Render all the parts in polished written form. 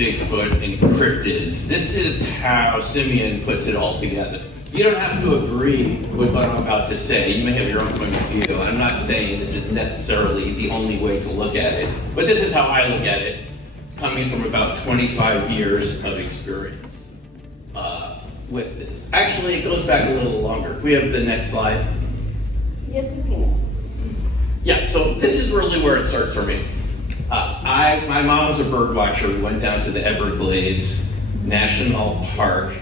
Bigfoot and cryptids, this is how Simeon puts it all together. You don't have to agree with what I'm about to say. You may have your own point of view. I'm not saying this is necessarily the only way to look at it, but this is how I look at it, coming from about 25 years of experience with this. Actually, it goes back a little longer. If we have the next slide. Yes, we can. Yeah, so this is really where it starts for me. My mom was a bird watcher. We went down to the Everglades National Park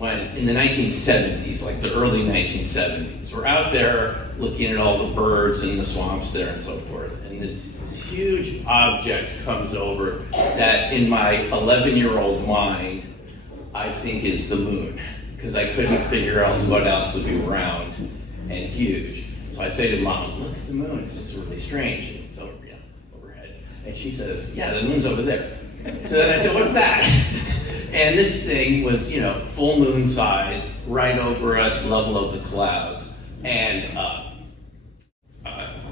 in the 1970s, like the early 1970s. We're out there looking at all the birds in the swamps there and so forth. And this huge object comes over that in my 11-year-old mind, I think is the moon, because I couldn't figure out what else would be round and huge. So I say to Mom, look at the moon, it's just really strange. And it's overhead. And she says, yeah, the moon's over there. So then I said, what's that? And this thing was, full moon size, right over us, level of the clouds. And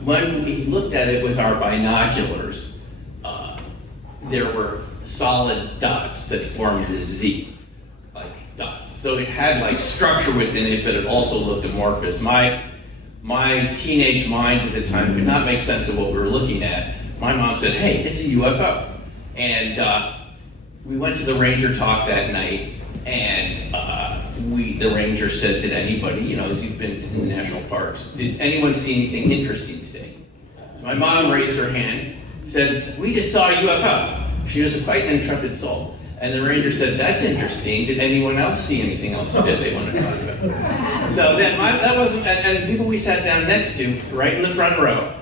when we looked at it with our binoculars, there were solid dots that formed a Z, like dots. So it had like structure within it, but it also looked amorphous. My teenage mind at the time could not make sense of what we were looking at. My mom said, hey, it's a UFO. And we went to the ranger talk that night, and the ranger said, did anybody, as you've been to the national parks, did anyone see anything interesting today? So my mom raised her hand, said, we just saw a UFO. She was quite an intrepid soul. And the ranger said, that's interesting. Did anyone else see anything else that they want to talk about? So that wasn't, and people we sat down next to, right in the front row,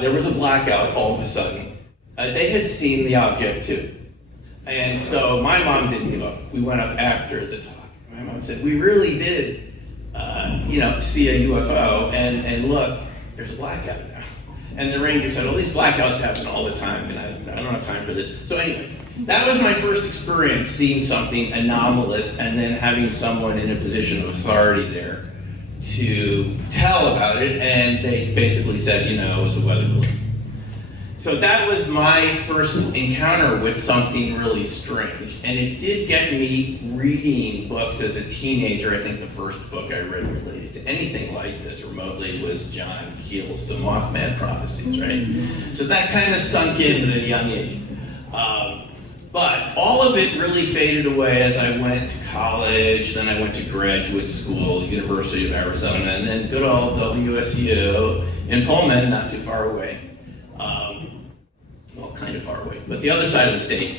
there was a blackout all of a sudden. They had seen the object too. And so my mom didn't give up. We went up after the talk. My mom said, we really did, see a UFO, and look, there's a blackout now. And the ranger said, well, these blackouts happen all the time, and I don't have time for this. So anyway, that was my first experience seeing something anomalous and then having someone in a position of authority there to tell about it, and they basically said, it was a weather balloon. So that was my first encounter with something really strange, and it did get me reading books as a teenager. I think the first book I read related to anything like this remotely was John Keel's The Mothman Prophecies, right? So that kind of sunk in at a young age. But all of it really faded away as I went to college, then I went to graduate school, University of Arizona, and then good old WSU in Pullman, not too far away. Kind of far away, but the other side of the state.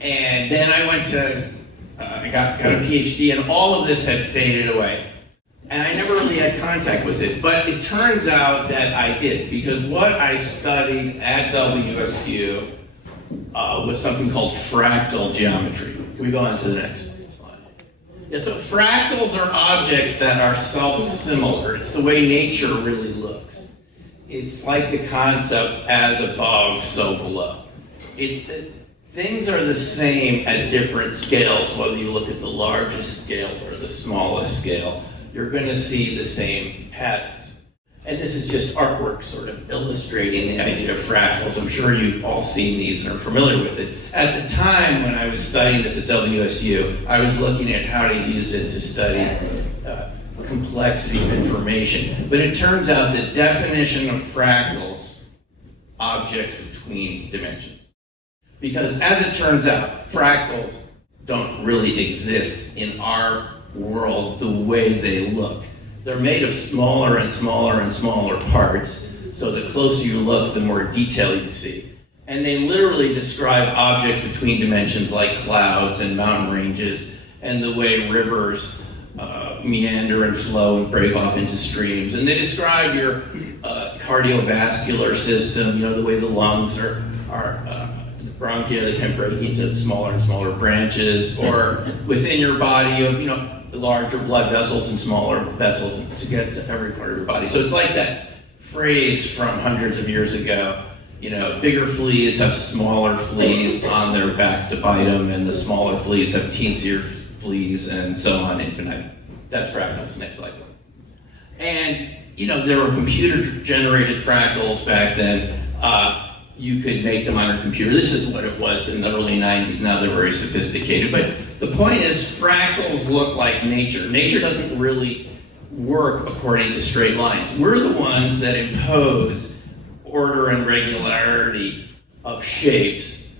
And then I went to, I got a PhD, and all of this had faded away. And I never really had contact with it, but it turns out that I did, because what I studied at WSU was something called fractal geometry. Can we go on to the next slide? Yeah, so fractals are objects that are self-similar. It's the way nature really looks. It's like the concept as above, so below. It's that things are the same at different scales, whether you look at the largest scale or the smallest scale, you're going to see the same patterns. And this is just artwork sort of illustrating the idea of fractals. I'm sure you've all seen these and are familiar with it. At the time when I was studying this at WSU, I was looking at how to use it to study complexity of information. But it turns out the definition of fractals, objects between dimensions. Because as it turns out, fractals don't really exist in our world the way they look. They're made of smaller and smaller and smaller parts, so the closer you look, the more detail you see. And they literally describe objects between dimensions like clouds and mountain ranges, and the way rivers meander and flow and break off into streams. And they describe your cardiovascular system, the way the lungs are the bronchia that can break into smaller and smaller branches, or within your body, you have, larger blood vessels and smaller vessels to get to every part of your body. So it's like that phrase from hundreds of years ago, bigger fleas have smaller fleas on their backs to bite them, and the smaller fleas have teensier fleas, and so on infinitum. That's fractals. Next slide. And, there were computer-generated fractals back then. you could make them on a computer. This is what it was in the early 90s. Now they're very sophisticated. But the point is, fractals look like nature. Nature doesn't really work according to straight lines. We're the ones that impose order and regularity of shapes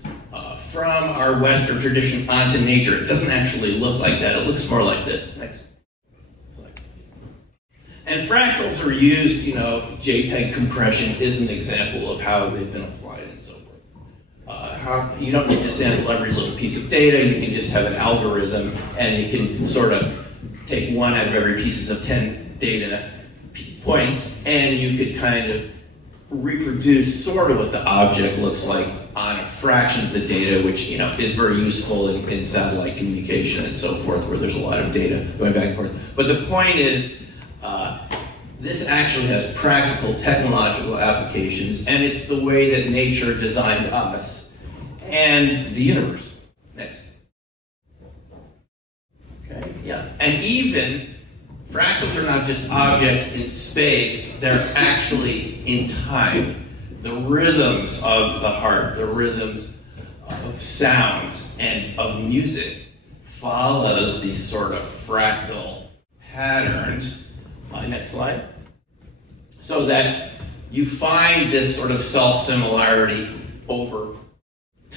from our Western tradition onto nature. It doesn't actually look like that. It looks more like this. Next. And fractals are used, JPEG compression is an example of how they've been applied and so forth. You don't need to sample every little piece of data. You can just have an algorithm, and it can sort of take one out of every pieces of 10 data points, and you could kind of reproduce sort of what the object looks like on a fraction of the data, which is very useful in satellite communication and so forth, where there's a lot of data going back and forth. But the point is, this actually has practical technological applications, and it's the way that nature designed us and the universe. Next. Okay, yeah. And even fractals are not just objects in space, they're actually in time. The rhythms of the heart, the rhythms of sounds and of music follows these sort of fractal patterns. Next slide. So that you find this sort of self-similarity over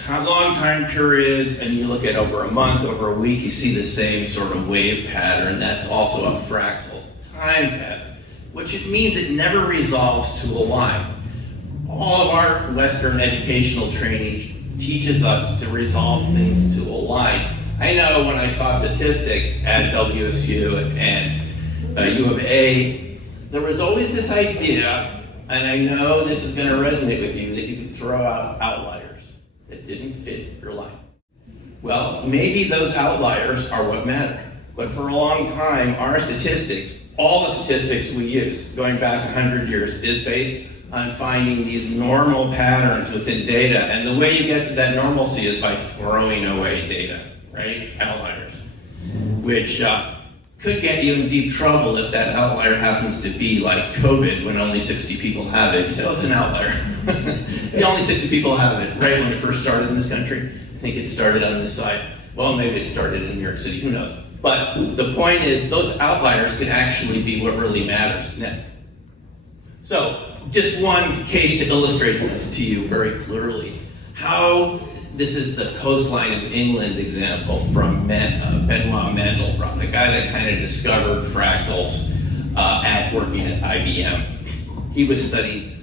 long time periods, and you look at over a month, over a week, you see the same sort of wave pattern. That's also a fractal time pattern, which it means it never resolves to a line. All of our Western educational training teaches us to resolve things to a line. I know when I taught statistics at WSU and U of A, there was always this idea, and I know this is going to resonate with you, that you could throw out outliers that didn't fit your line. Well, maybe those outliers are what matter. But for a long time, our statistics, all the statistics we use, going back 100 years, is based on finding these normal patterns within data. And the way you get to that normalcy is by throwing away data, right? Outliers, which could get you in deep trouble if that outlier happens to be like COVID, when only 60 people have it. So it's an outlier. Only 60 people have it, right when it first started in this country. I think it started on this side. Well, maybe it started in New York City, who knows? But the point is, those outliers can actually be what really matters. Next. So, just one case to illustrate this to you very clearly. This is the coastline of England example from Benoit Mandelbrot, the guy that kind of discovered fractals working at IBM. He was studying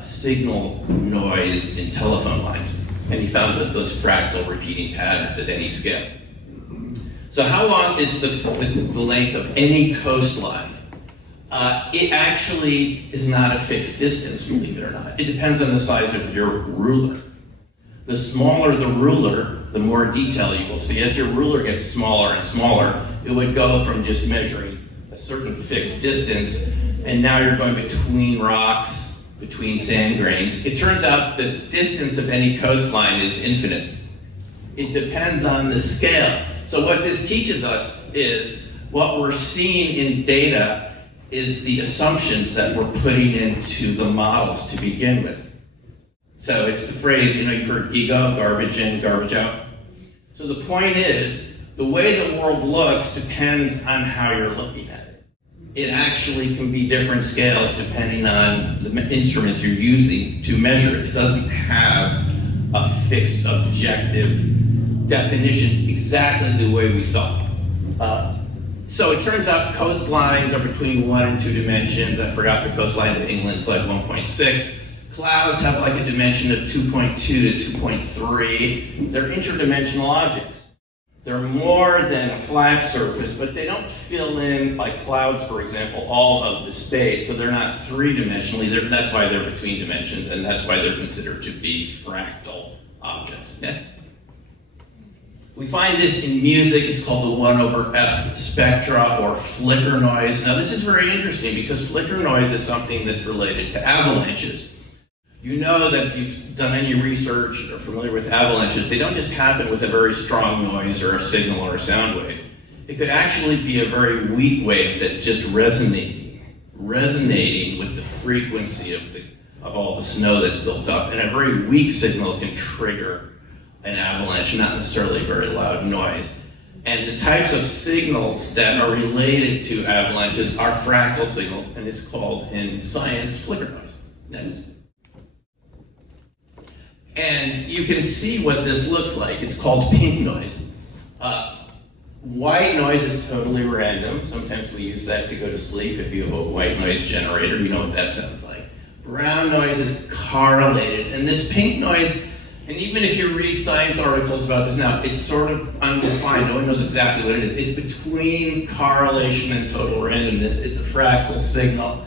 signal noise in telephone lines, and he found that those fractal repeating patterns at any scale. So how long is the length of any coastline? It actually is not a fixed distance, believe it or not. It depends on the size of your ruler. The smaller the ruler, the more detail you will see. As your ruler gets smaller and smaller, it would go from just measuring a certain fixed distance, and now you're going between rocks, between sand grains. It turns out the distance of any coastline is infinite. It depends on the scale. So what this teaches us is what we're seeing in data is the assumptions that we're putting into the models to begin with. So it's the phrase, you've heard GIGO, garbage in, garbage out. So the point is, the way the world looks depends on how you're looking at it. It actually can be different scales depending on the instruments you're using to measure it. It doesn't have a fixed objective definition exactly the way we thought. So it turns out coastlines are between 1 and 2 dimensions. I forgot the coastline of England is like 1.6. Clouds have like a dimension of 2.2 to 2.3. They're interdimensional objects. They're more than a flat surface, but they don't fill in, like clouds, for example, all of the space, so they're not three-dimensionally. That's why they're between dimensions, and that's why they're considered to be fractal objects. Next. We find this in music. It's called the 1/F spectra, or flicker noise. Now, this is very interesting because flicker noise is something that's related to avalanches. You know that if you've done any research or familiar with avalanches, they don't just happen with a very strong noise or a signal or a sound wave. It could actually be a very weak wave that's just resonating with the frequency of all the snow that's built up, and a very weak signal can trigger an avalanche, not necessarily a very loud noise. And the types of signals that are related to avalanches are fractal signals, and it's called in science flicker noise. Next. And you can see what this looks like. It's called pink noise. White noise is totally random. Sometimes we use that to go to sleep. If you have a white noise generator, you know what that sounds like. Brown noise is correlated. And this pink noise, and even if you read science articles about this now, it's sort of undefined. No one knows exactly what it is. It's between correlation and total randomness. It's a fractal signal.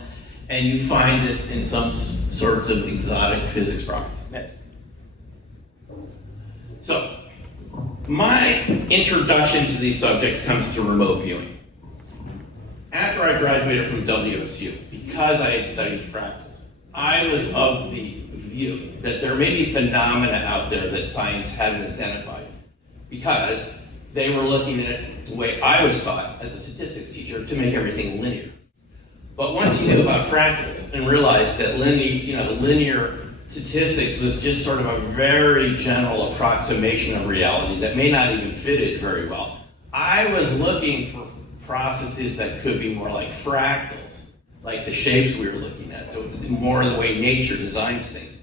And you find this in some sorts of exotic physics properties. Next. So, my introduction to these subjects comes through remote viewing. After I graduated from WSU, because I had studied fractals, I was of the view that there may be phenomena out there that science hadn't identified, because they were looking at it the way I was taught as a statistics teacher, to make everything linear. But once you knew about fractals and realized that linear statistics was just sort of a very general approximation of reality that may not even fit it very well, I was looking for processes that could be more like fractals, like the shapes we were looking at, more the way nature designs things.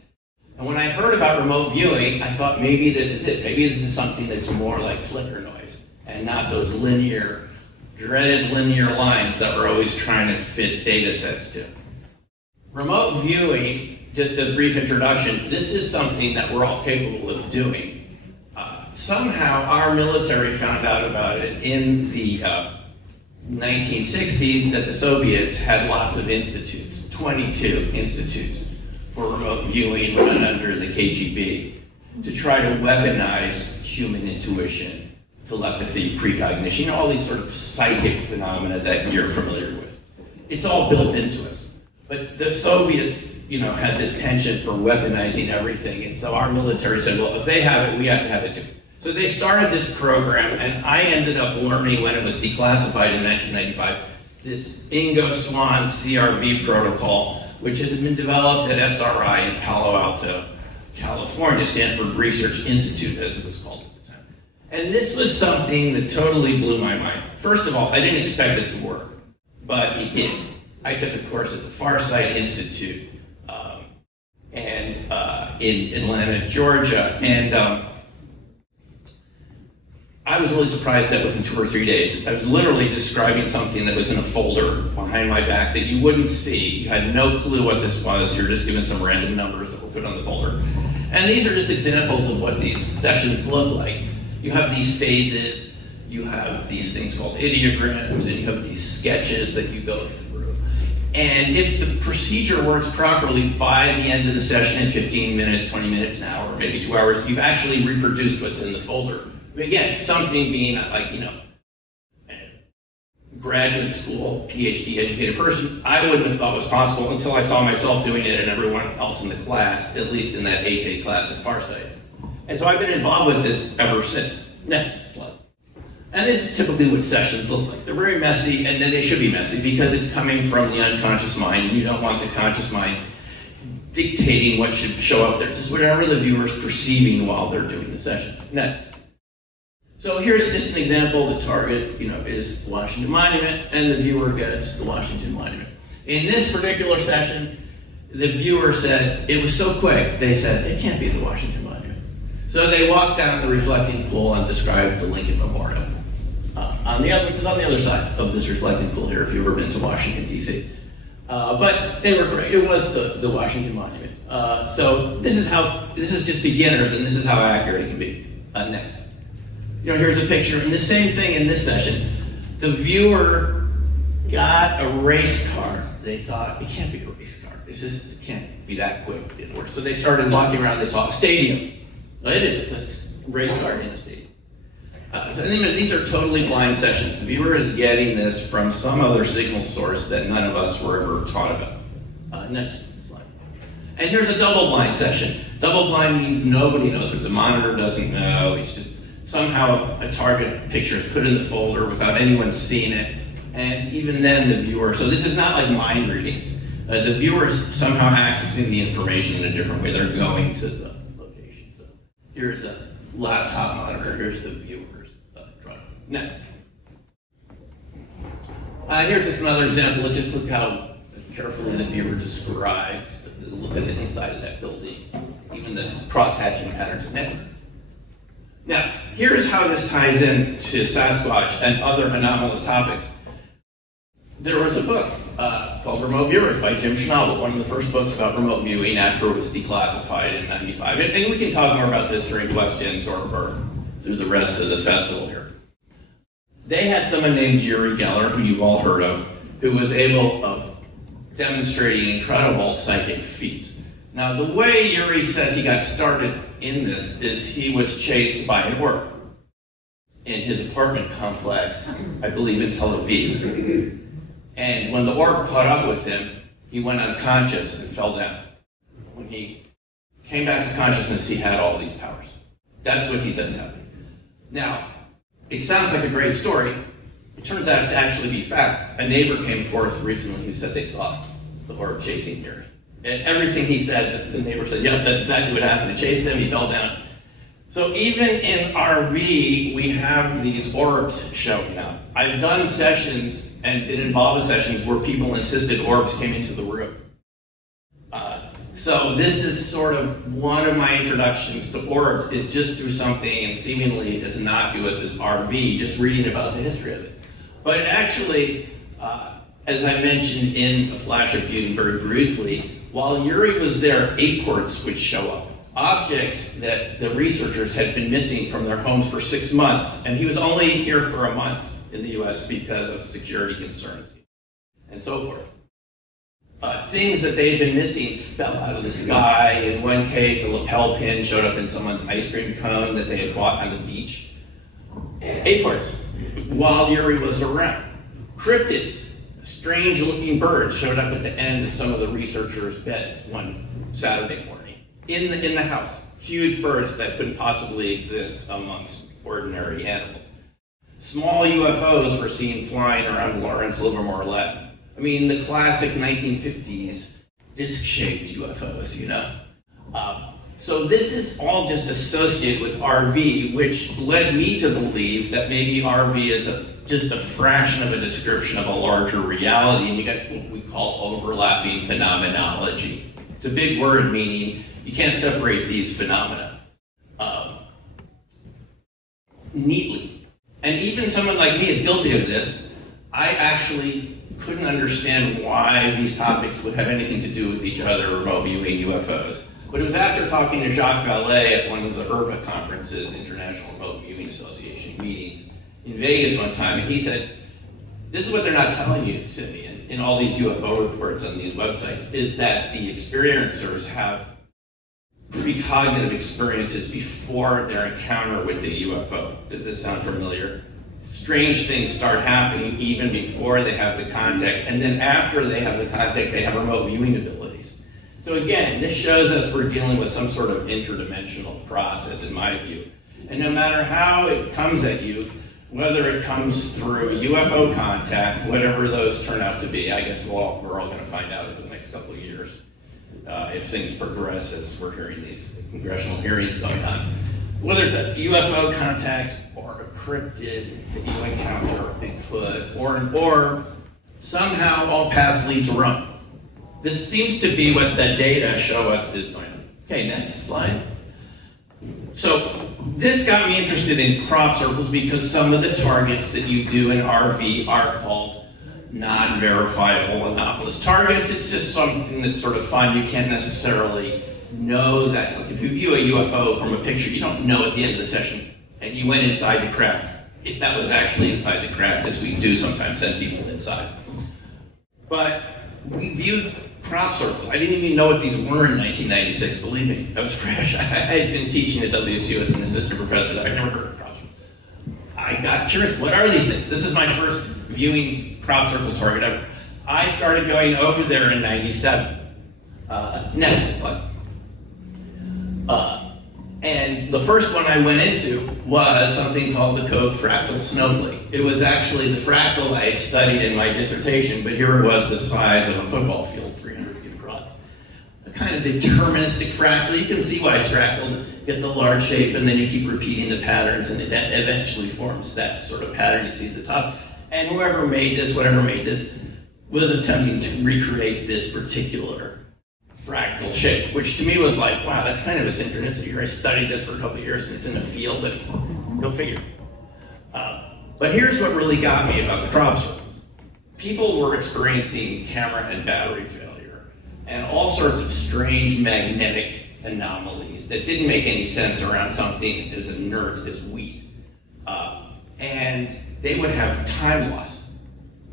And when I heard about remote viewing, I thought maybe this is it. Maybe this is something that's more like flicker noise and not those dreaded linear lines that we're always trying to fit data sets to. Remote viewing, just a brief introduction, this is something that we're all capable of doing. Somehow our military found out about it in the 1960s, that the Soviets had lots of institutes, 22 institutes for remote viewing run under the KGB, to try to weaponize human intuition, telepathy, precognition, all these sort of psychic phenomena that you're familiar with. It's all built into us. But the Soviets, had this penchant for weaponizing everything, and so our military said, well, if they have it, we have to have it too. So they started this program, and I ended up learning, when it was declassified in 1995, this Ingo Swann CRV protocol, which had been developed at SRI in Palo Alto, California, Stanford Research Institute, as it was called at the time. And this was something that totally blew my mind. First of all, I didn't expect it to work, but it did. I took a course at the Farsight Institute in Atlanta, Georgia, and I was really surprised that within 2 or 3 days, I was literally describing something that was in a folder behind my back that you wouldn't see. You had no clue what this was. You're just given some random numbers that were put on the folder. And these are just examples of what these sessions look like. You have these phases, you have these things called ideograms, and you have these sketches that you go through. And if the procedure works properly, by the end of the session in 15 minutes, 20 minutes, an hour, maybe 2 hours, you've actually reproduced what's in the folder. Again, something being graduate school, PhD educated person, I wouldn't have thought was possible until I saw myself doing it and everyone else in the class, at least in that 8-day class at Farsight. And so I've been involved with this ever since. Next slide. And this is typically what sessions look like. They're very messy, and then they should be messy because it's coming from the unconscious mind, and you don't want the conscious mind dictating what should show up there. This is whatever the viewer is perceiving while they're doing the session. Next. So here's just an example. The target, is the Washington Monument, and the viewer gets the Washington Monument. In this particular session, the viewer said, it was so quick, they said, it can't be the Washington Monument. So they walked down the reflecting pool and described the Lincoln Memorial. Which is on the other side of this reflecting pool here, if you've ever been to Washington, D.C. But they were correct. It was the Washington Monument. So this is just beginners, and this is how accurate it can be. Next. Here's a picture, and the same thing in this session. The viewer got a race car. They thought, it can't be a race car. It can't be that quick. So they started walking around this stadium. Well, it is. It's a race car in a stadium. So these are totally blind sessions. The viewer is getting this from some other signal source that none of us were ever taught about. Next slide. And here's a double blind session. Double blind means nobody knows it. The monitor doesn't know. It's just somehow a target picture is put in the folder without anyone seeing it. And even then the viewer, so this is not like mind reading. The viewer's somehow accessing the information in a different way. They're going to the location. So here's a laptop monitor. Here's the viewer's drawing. Next. Here's just another example. Just look how carefully the viewer describes the look at the inside of that building, even the cross-hatching patterns. Next. Now, here's how this ties in to Sasquatch and other anomalous topics. There was a book called Remote Viewers by Jim Schnabel, one of the first books about remote viewing after it was declassified in '95. And we can talk more about this during questions or through the rest of the festival here. They had someone named Uri Geller, who you've all heard of, who was able of demonstrating incredible psychic feats. Now, the way Uri says he got started in this is he was chased by an orc in his apartment complex, I believe in Tel Aviv. And when the orc caught up with him, he went unconscious and fell down. When he came back to consciousness, he had all these powers. That's what he says happened. Now, it sounds like a great story. It turns out to actually be fact. A neighbor came forth recently who said they saw the orc chasing Uri. And everything he said, the neighbor said, yep, that's exactly what happened. It chased him, he fell down. So even in RV, we have these orbs showing up. I've done sessions and been involved in sessions where people insisted orbs came into the room. So this is sort of one of my introductions to orbs is just through something seemingly as innocuous as RV, just reading about the history of it. But it actually, as I mentioned in A Flash of Beauty very briefly, while Uri was there, aports would show up. Objects that the researchers had been missing from their homes for 6 months, and he was only here for a month in the US because of security concerns and so forth. Things that they had been missing fell out of the sky. In one case, a lapel pin showed up in someone's ice cream cone that they had bought on the beach. Aports, while Uri was around. Cryptids, strange-looking birds showed up at the end of some of the researchers' beds one Saturday morning. In the house, huge birds that couldn't possibly exist amongst ordinary animals. Small UFOs were seen flying around Lawrence Livermore Lab. I mean, the classic 1950s disc-shaped UFOs, you know? So this is all just associated with RV, which led me to believe that maybe RV is just a fraction of a description of a larger reality, and you got what we call overlapping phenomenology. It's a big word meaning you can't separate these phenomena neatly. And even someone like me is guilty of this. I actually couldn't understand why these topics would have anything to do with each other, remote viewing, UFOs. But it was after talking to Jacques Vallée at one of the IRVA conferences, International Remote Viewing Association meetings, in Vegas one time, and he said, this is what they're not telling you, Simeon, in all these UFO reports on these websites, is that the experiencers have precognitive experiences before their encounter with the UFO. Does this sound familiar? Strange things start happening even before they have the contact, and then after they have the contact, they have remote viewing abilities. So again, this shows us we're dealing with some sort of interdimensional process, in my view. And no matter how it comes at you, whether it comes through UFO contact, whatever those turn out to be, I guess we're all going to find out over the next couple of years if things progress as we're hearing these congressional hearings going on. Whether it's a UFO contact or a cryptid that you encounter, a Bigfoot, or somehow all paths lead to Rome. This seems to be what the data show us is going on. Okay, next slide. So this got me interested in crop circles because some of the targets that you do in RV are called non-verifiable anomalous targets. It's just something that's sort of fun. You can't necessarily know that. Like if you view a UFO from a picture, you don't know at the end of the session, and you went inside the craft, if that was actually inside the craft, as we do sometimes send people inside. But we viewed crop circles. I didn't even know what these were in 1996, believe me. That was fresh. I had been teaching at WSU as an assistant professor. I'd never heard of crop circles. I got curious, what are these things? This is my first viewing crop circle target ever. I started going over there in 97. Next slide. And the first one I went into was something called the Code Fractal Snowflake. It was actually the fractal I had studied in my dissertation, but here it was the size of a football field, 300 kind of deterministic fractal. You can see why it's fractal. Get the large shape, and then you keep repeating the patterns, and it eventually forms that sort of pattern you see at the top. And whoever made this, whatever made this, was attempting to recreate this particular fractal shape, which to me was like, wow, that's kind of a synchronicity here. I studied this for a couple of years, and it's in the field, and go figure. But here's what really got me about the crop circles. People were experiencing camera and battery failure, and all sorts of strange magnetic anomalies that didn't make any sense around something as inert as wheat. And they would have time loss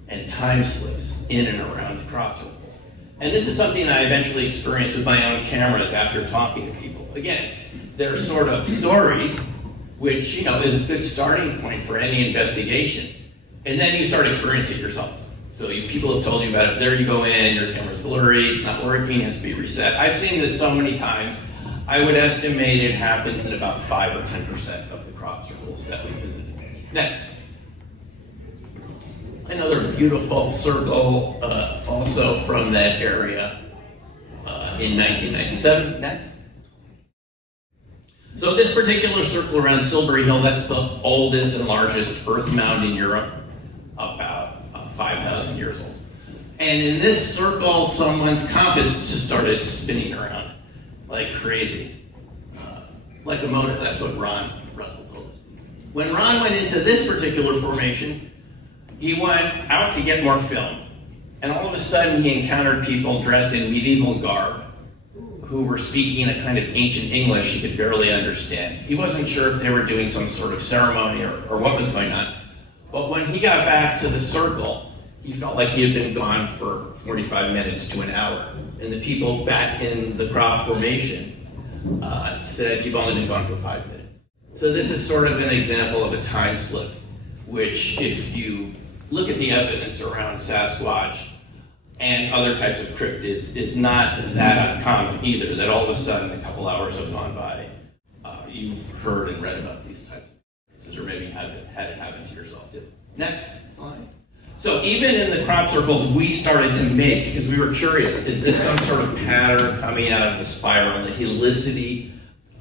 and time slips in and around the crop circles. And this is something I eventually experienced with my own cameras after talking to people. Again, they're sort of stories, which is a good starting point for any investigation. And then you start experiencing it yourself. So people have told you about it. There you go in, your camera's blurry, it's not working, it has to be reset. I've seen this so many times. I would estimate it happens in about 5 or 10% of the crop circles that we visited. Next. Another beautiful circle, also from that area in 1997. Next. So this particular circle around Silbury Hill, that's the oldest and largest earth mound in Europe, about 5,000 years old. And in this circle, someone's compass just started spinning around like crazy. Like a motor, that's what Ron Russell told us. When Ron went into this particular formation, he went out to get more film. And all of a sudden, he encountered people dressed in medieval garb who were speaking a kind of ancient English he could barely understand. He wasn't sure if they were doing some sort of ceremony or what was going on. But when he got back to the circle, he felt like he had been gone for 45 minutes to an hour. And the people back in the crop formation said, you've only been gone for 5 minutes. So this is sort of an example of a time slip, which if you look at the evidence around Sasquatch and other types of cryptids, is not that uncommon either, that all of a sudden a couple hours have gone by. You've heard and read about these types of cases, or maybe had it happen to yourself too. Next slide. So even in the crop circles we started to make, because we were curious, is this some sort of pattern coming out of the spiral, the helicity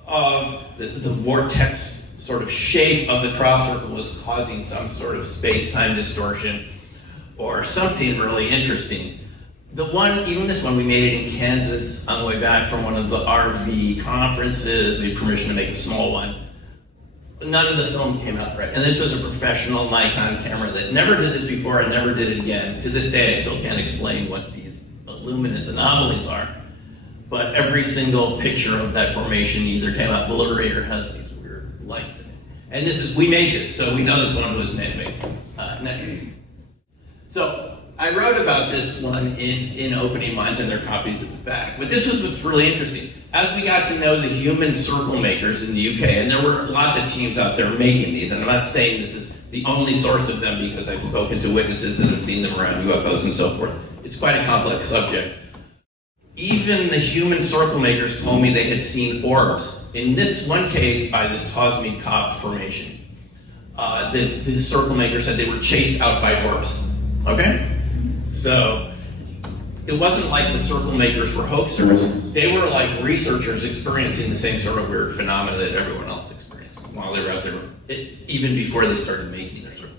of the vortex sort of shape of the crop circle was causing some sort of space-time distortion or something really interesting. Even this one, we made it in Kansas on the way back from one of the RV conferences. We had permission to make a small one. But none of the film came out right. And this was a professional Nikon camera that never did this before and never did it again. To this day, I still can't explain what these luminous anomalies are. But every single picture of that formation either came out blurry or has these weird lights in it. And we made this, so we know this one was man-made. Next. So I wrote about this one in opening lines, and there are copies at the back. But this was what's really interesting. As we got to know the human circle makers in the UK, and there were lots of teams out there making these, and I'm not saying this is the only source of them because I've spoken to witnesses and have seen them around UFOs and so forth. It's quite a complex subject. Even the human circle makers told me they had seen orbs. In this one case, by this Tosme Cobb formation, the circle makers said they were chased out by orbs. Okay? So it wasn't like the circle makers were hoaxers. They were like researchers experiencing the same sort of weird phenomena that everyone else experienced while they were out there, even before they started making their circle.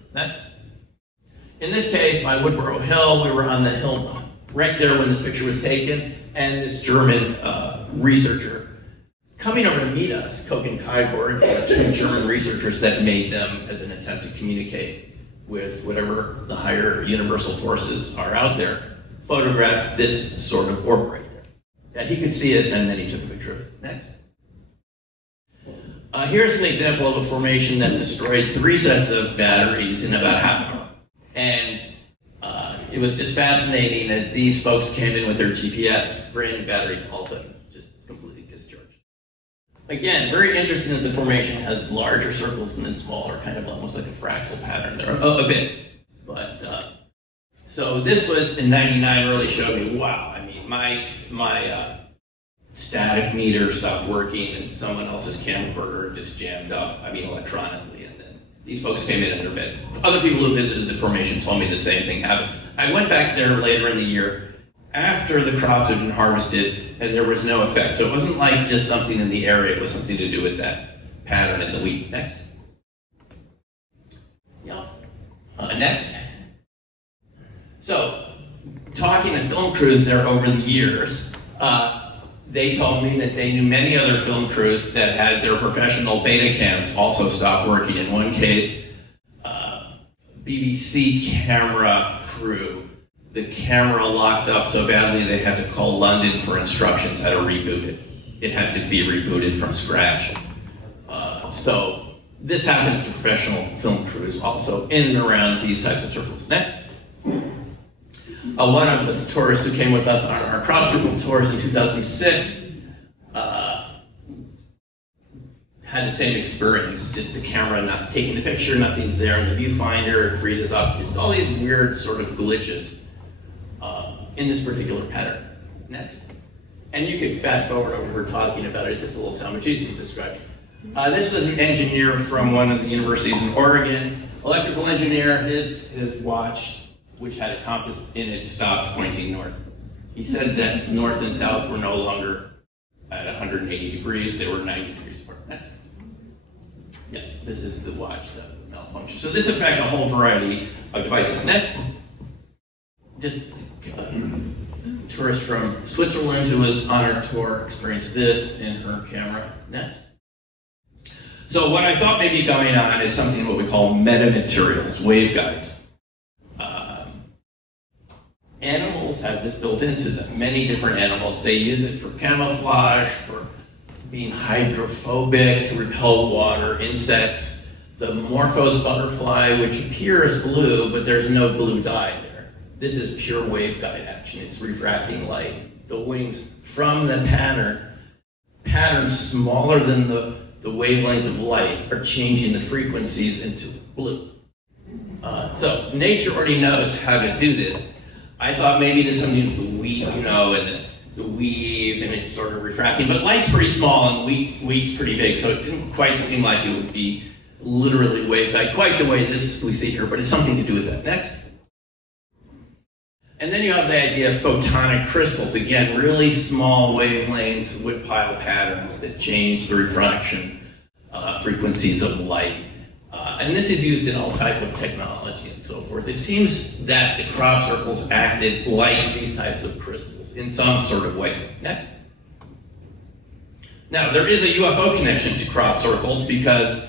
In this case, by Woodborough Hill, we were on the hill right there when this picture was taken, and this German researcher coming over to meet us, Koch and Kyborg, two German researchers that made them as an attempt to communicate with whatever the higher universal forces are out there, photographed this sort of orb right there. And he could see it, and then he took a picture of it. Next. Here's an example of a formation that destroyed 3 sets of batteries in about half an hour. And it was just fascinating as these folks came in with their GPS, brand new batteries, all of a sudden just completely discharged. Again, very interesting that the formation has larger circles and then smaller, kind of almost like a fractal pattern there, a bit. But so this was in '99, really showed me, wow, I mean, my static meter stopped working and someone else's camcorder just jammed up, electronically, and then these folks came in their bed. Other people who visited the formation told me the same thing happened. I went back there later in the year after the crops had been harvested and there was no effect. So it wasn't like just something in the area, it was something to do with that pattern in the wheat. Next. Yeah. Next. So, talking to film crews there over the years, they told me that they knew many other film crews that had their professional beta cams also stop working. In one case, BBC camera crew, the camera locked up so badly they had to call London for instructions how to reboot it. It had to be rebooted from scratch. So this happens to professional film crews also in and around these types of circles. Next. One of the tourists who came with us on our crop circle tours in 2006 had the same experience, just the camera not taking the picture, nothing's there in the viewfinder, it freezes up, just all these weird sort of glitches in this particular pattern. Next. And you can fast forward over her talking about it, it's just a little sound, but she's just describing. This was an engineer from one of the universities in Oregon, electrical engineer, his watch, which had a compass in it, stopped pointing north. He said that north and south were no longer at 180 degrees, they were 90 degrees apart. Next. Yeah, this is the watch that malfunctioned. So this affects a whole variety of devices. Next. Just a tourist from Switzerland who was on our tour experienced this in her camera. Next. So what I thought may be going on is something what we call metamaterials, waveguides. Animals have this built into them. Many different animals. They use it for camouflage, for being hydrophobic, to repel water, insects. The Morphos butterfly, which appears blue, but there's no blue dye there. This is pure waveguide action. It's refracting light. The wings from the pattern smaller than the wavelength of light are changing the frequencies into blue. So nature already knows how to do this. I thought maybe there's something with the wheat, and the weave, and it's sort of refracting. But light's pretty small and wheat's pretty big, so it didn't quite seem like it would be literally waveguide, quite the way this we see here, but it's something to do with that. Next. And then you have the idea of photonic crystals. Again, really small wavelengths with pile patterns that change the refraction frequencies of light. And this is used in all type of technology and so forth. It seems that the crop circles acted like these types of crystals in some sort of way. Next. Now, there is a UFO connection to crop circles because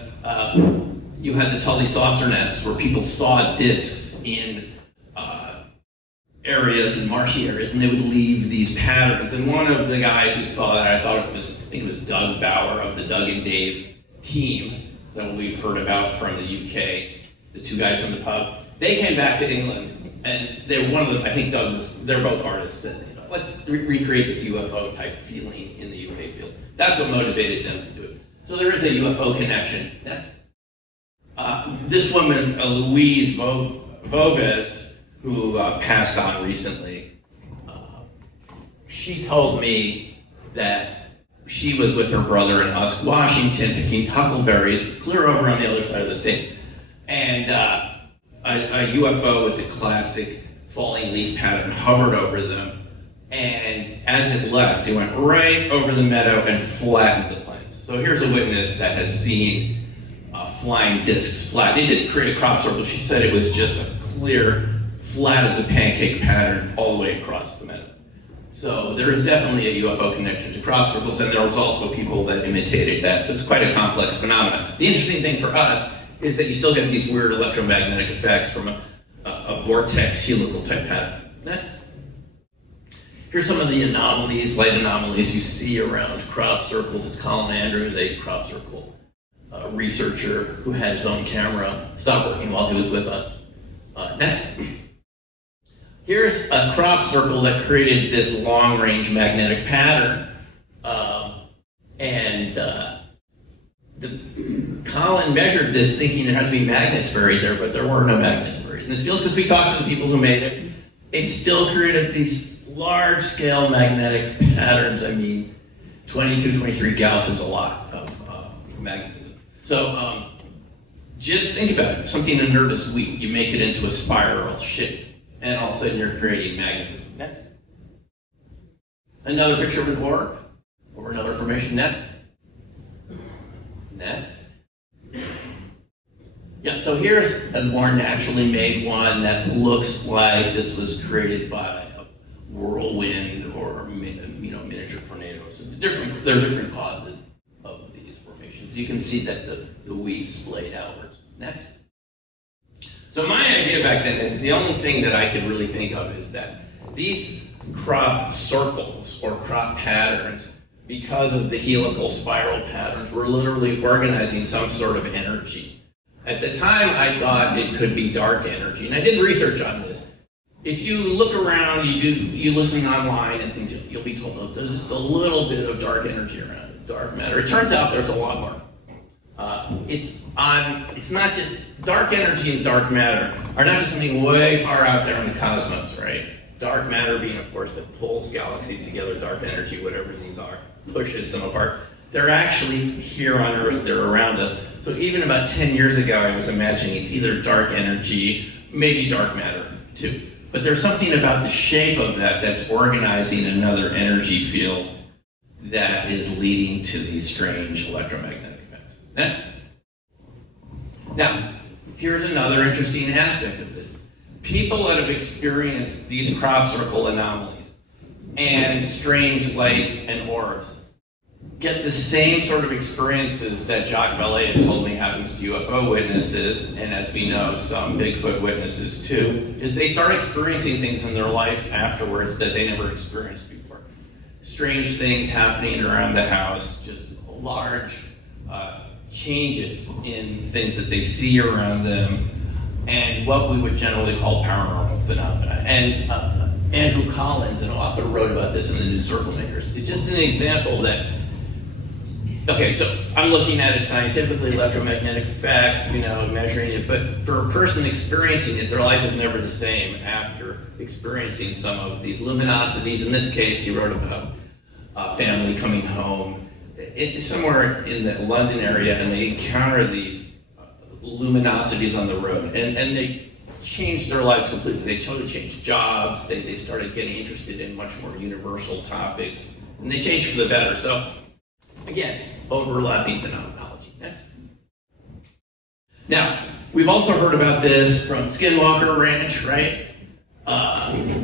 you had the Tully saucer nests where people saw discs in areas, in marshy areas, and they would leave these patterns. And one of the guys who saw that, I think it was Doug Bauer of the Doug and Dave team, that we've heard about from the UK, the two guys from the pub. They came back to England, and they were one of them, I think they're both artists, and they thought, let's recreate this UFO type feeling in the UK field. That's what motivated them to do it. So there is a UFO connection. Next. This woman, Louise Voves, who passed on recently, she told me that she was with her brother in Usk, Washington, picking huckleberries clear over on the other side of the state. And a UFO with the classic falling leaf pattern hovered over them. And as it left, it went right over the meadow and flattened the plains. So here's a witness that has seen flying discs flat. It didn't create a crop circle. She said it was just a clear, flat as a pancake pattern all the way across the meadow. So there is definitely a UFO connection to crop circles, and there was also people that imitated that. So it's quite a complex phenomenon. The interesting thing for us is that you still get these weird electromagnetic effects from a vortex helical type pattern. Next. Here's some of the anomalies, light anomalies you see around crop circles. It's Colin Andrews, a crop circle researcher who had his own camera, stopped working while he was with us. Next. Here's a crop circle that created this long-range magnetic pattern. Colin measured this thinking there had to be magnets buried there, but there were no magnets buried in this field because we talked to the people who made it. It still created these large-scale magnetic patterns. I mean, 22, 23 Gauss is a lot of magnetism. So just think about it. Something inert as wheat, you make it into a spiral shape, and all of a sudden you're creating magnetism. Next. Another picture of an orb, or another formation. Next. Next. Yeah, so here's a more naturally made one that looks like this was created by a whirlwind or miniature tornadoes. So there are different causes of these formations. You can see that the weeds splayed outwards. Next. So my idea back then is the only thing that I could really think of is that these crop circles or crop patterns, because of the helical spiral patterns, were literally organizing some sort of energy. At the time, I thought it could be dark energy, and I did research on this. If you look around, you listen online and things, you'll be told, oh, there's just a little bit of dark energy around it, dark matter. It turns out there's a lot more. It's not just dark energy and dark matter are not just something way far out there in the cosmos, right? Dark matter being a force that pulls galaxies together, dark energy, whatever these are, pushes them apart. They're actually here on Earth, they're around us. So even about 10 years ago, I was imagining it's either dark energy, maybe dark matter too. But there's something about the shape of that that's organizing another energy field that is leading to these strange electromagnetic events. Next. Now, here's another interesting aspect of this. People that have experienced these crop circle anomalies and strange lights and orbs get the same sort of experiences that Jacques Vallée had told me happens to UFO witnesses, and as we know, some Bigfoot witnesses too, is they start experiencing things in their life afterwards that they never experienced before. Strange things happening around the house, just large changes in things that they see around them, and what we would generally call paranormal phenomena. And Andrew Collins, an author, wrote about this in the New Circle Makers. It's just an example that, okay, so I'm looking at it scientifically, electromagnetic effects, measuring it, but for a person experiencing it, their life is never the same after experiencing some of these luminosities. In this case, he wrote about a family coming home somewhere in the London area, and they encounter these luminosities on the road, and they changed their lives completely. They totally changed jobs, they started getting interested in much more universal topics, and they changed for the better. So, again, overlapping phenomenology. Next. Now, we've also heard about this from Skinwalker Ranch, right?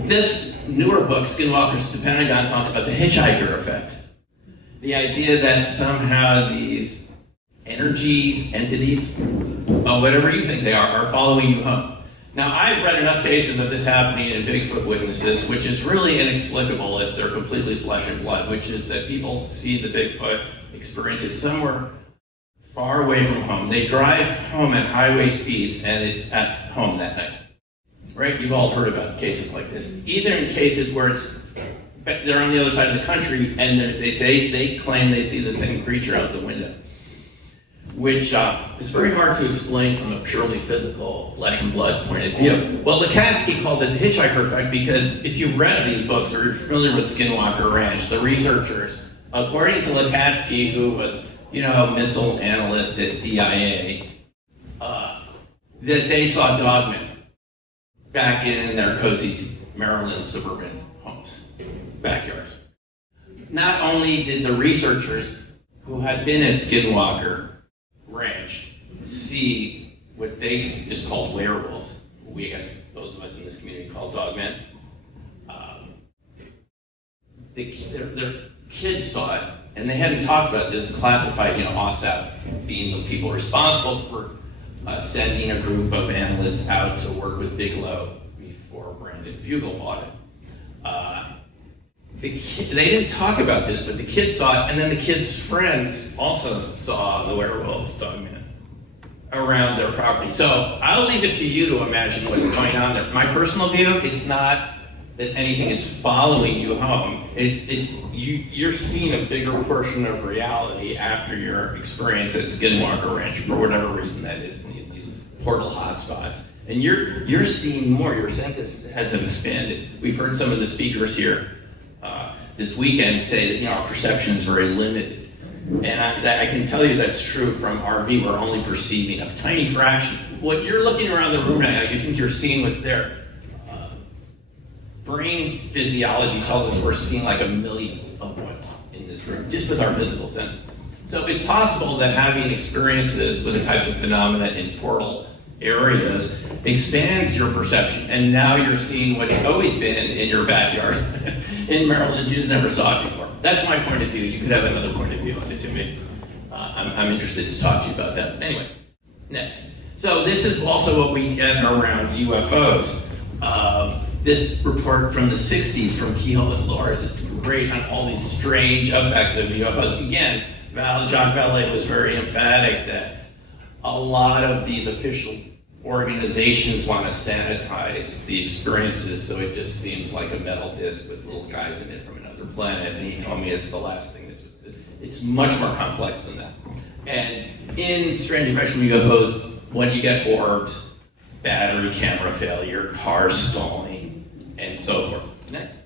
This newer book, Skinwalker's to Pentagon, talks about the hitchhiker effect. The idea that somehow these energies, entities, whatever you think they are following you home. Now, I've read enough cases of this happening in Bigfoot witnesses, which is really inexplicable if they're completely flesh and blood, which is that people see the Bigfoot, experience it somewhere far away from home. They drive home at highway speeds, and it's at home that night. Right? You've all heard about cases like this. Either in cases where they're on the other side of the country, and they claim they see the same creature out the window, which is very hard to explain from a purely physical, flesh and blood point of view. Well, Lukatsky called it the hitchhiker effect because if you've read these books or you're familiar with Skinwalker Ranch, the researchers, according to Lukatsky, who was, missile analyst at DIA, that they saw dogmen back in their cozy Maryland suburban homes, backyards. Not only did the researchers who had been at Skinwalker Ranch see what they just called werewolves, I guess those of us in this community call dogmen, their kids saw it, and they hadn't talked about this, classified, OSAP being the people responsible for sending a group of analysts out to work with Bigelow before Brandon Fugel bought it. They didn't talk about this, but the kids saw it, and then the kids' friends also saw the werewolves, dogmen, around their property. So I'll leave it to you to imagine what's going on there. My personal view, it's not that anything is following you home. You're seeing a bigger portion of reality after your experience at Skinwalker Ranch, for whatever reason that is, in these portal hotspots. And you're seeing more. Your sense has expanded. We've heard some of the speakers here this weekend say that our perception is very limited. And I can tell you that's true from RV. We're only perceiving a tiny fraction. What you're looking around the room right now, you think you're seeing what's there. brain physiology tells us we're seeing like a millionth of what's in this room, just with our physical senses. So it's possible that having experiences with the types of phenomena in portal areas expands your perception, and now you're seeing what's always been in your backyard in Maryland. You just never saw it before. That's my point of view. You could have another point of view on it, Jimmy. I'm interested to talk to you about that. But anyway, next. So this is also what we get around UFOs. This report from the 60s from Keel and Laura is just great on all these strange effects of UFOs. Again, Jacques Vallée was very emphatic that a lot of these official organizations want to sanitize the experiences, so it just seems like a metal disc with little guys in it from another planet. And he told me it's the last thing it's much more complex than that. And in Strange Effects from UFOs, when you get orbs, battery camera failure, cars stalling, and so forth. Next.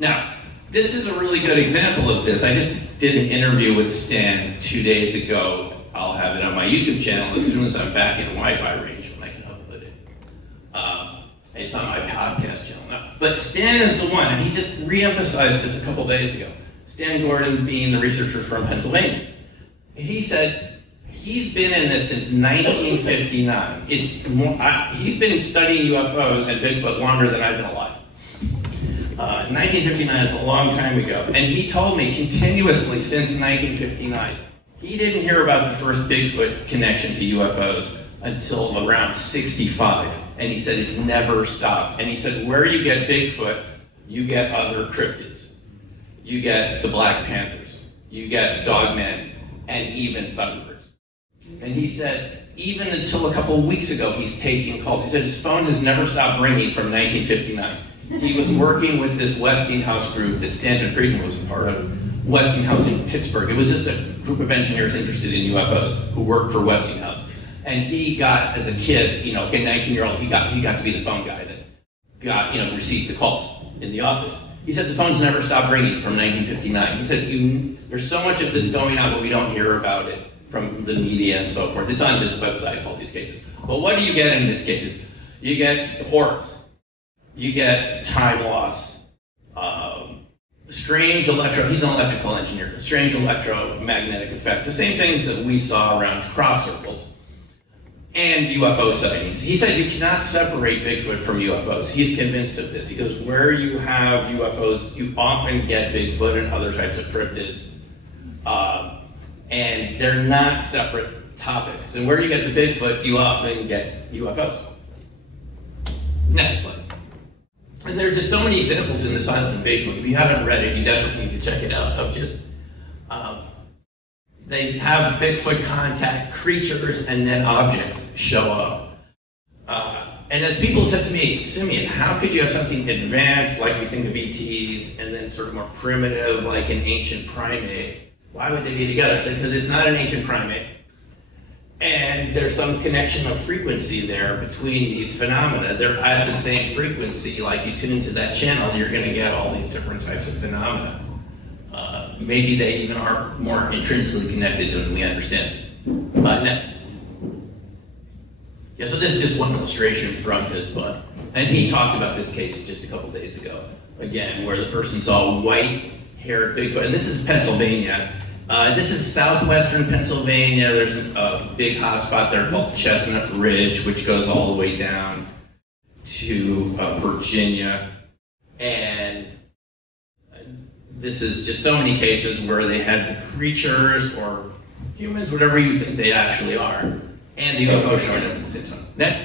Now, this is a really good example of this. I just did an interview with Stan 2 days ago. I'll have it on my YouTube channel as soon as I'm back in Wi-Fi range when I can upload it. It's on my podcast channel now. But Stan is the one, and he just re-emphasized this a couple days ago. Stan Gordon being the researcher from Pennsylvania. He said he's been in this since 1959. He's been studying UFOs and Bigfoot longer than I've been alive. 1959 is a long time ago. And he told me continuously since 1959, he didn't hear about the first Bigfoot connection to UFOs until around 65. And he said it's never stopped. And he said where you get Bigfoot, you get other cryptids. You get the Black Panthers. You get Dogmen, and even Thunderbirds. And he said, even until a couple of weeks ago, he's taking calls. He said his phone has never stopped ringing from 1959. He was working with this Westinghouse group that Stanton Friedman was a part of, Westinghouse in Pittsburgh. It was just a group of engineers interested in UFOs who worked for Westinghouse. And he got, as a kid, a 19-year-old, he got to be the phone guy that got, received the calls in the office. He said the phone's never stopped ringing from 1959. He said there's so much of this going on, but we don't hear about it from the media and so forth. It's on his website, all these cases. But what do you get in these cases? You get orbs. You get time loss. Strange he's an electrical engineer. Strange electromagnetic effects. The same things that we saw around crop circles. And UFO sightings. He said you cannot separate Bigfoot from UFOs. He's convinced of this. He goes, where you have UFOs, you often get Bigfoot and other types of cryptids. And they're not separate topics. And where you get the Bigfoot, you often get UFOs. Next slide. And there are just so many examples in the Silent Invasion book. If you haven't read it, you definitely need to check it out. Of just, they have Bigfoot contact, creatures, and then objects show up. And as people said to me, Simeon, how could you have something advanced like we think of ETs and then sort of more primitive like an ancient primate? Why would they be together? I said, because it's not an ancient primate. And there's some connection of frequency there between these phenomena. They're at the same frequency. Like you tune into that channel, you're going to get all these different types of phenomena. Maybe they even are more intrinsically connected than we understand. Next. Yeah, so this is just one illustration from his book. And he talked about this case just a couple days ago. Again, where the person saw white-haired Bigfoot. And this is Pennsylvania. This is southwestern Pennsylvania. There's a big hotspot there called Chestnut Ridge, which goes all the way down to Virginia. And this is just so many cases where they had the creatures or humans, whatever you think they actually are, and the UFO showing up at the same time. Next.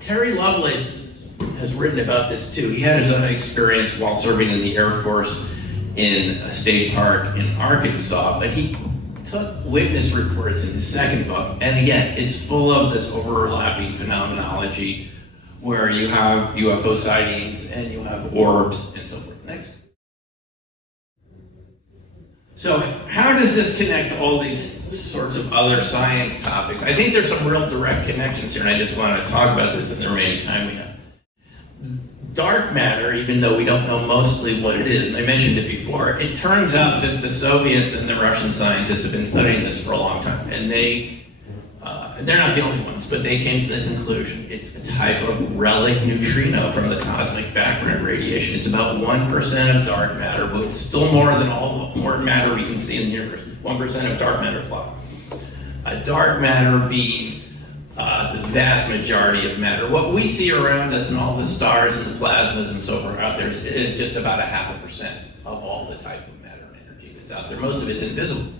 Terry Lovelace has written about this too. He had his own experience while serving in the Air Force in a state park in Arkansas, but he took witness reports in his second book, and again, it's full of this overlapping phenomenology where you have UFO sightings and you have orbs and so forth. Next. So how does this connect to all these sorts of other science topics? I think there's some real direct connections here, and I just want to talk about this in the remaining time we have. Dark matter, even though we don't know mostly what it is, and I mentioned it before, it turns out that the Soviets and the Russian scientists have been studying this for a long time, and they they're not the only ones, but they came to the conclusion it's a type of relic neutrino from the cosmic background radiation. It's about 1% of dark matter, but it's still more than all the more matter we can see in the universe. 1% of dark matter is lava. Dark matter being the vast majority of matter. What we see around us and all the stars and the plasmas and so forth out there is just about 0.5% of all the type of matter and energy that's out there. Most of it's invisible.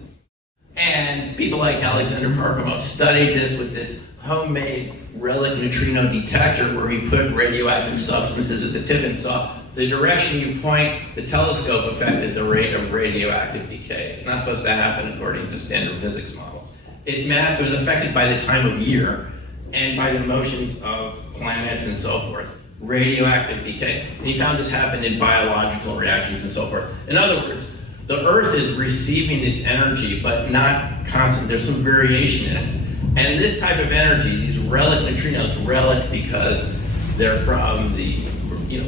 And people like Alexander Parkhomov studied this with this homemade relic neutrino detector where he put radioactive substances at the tip and saw the direction you point the telescope affected the rate of radioactive decay. It's not supposed to happen according to standard physics models. It was affected by the time of year and by the motions of planets and so forth, radioactive decay. And he found this happened in biological reactions and so forth. In other words, the Earth is receiving this energy, but not constant. There's some variation in it. And this type of energy, these relic neutrinos, relic because they're from the,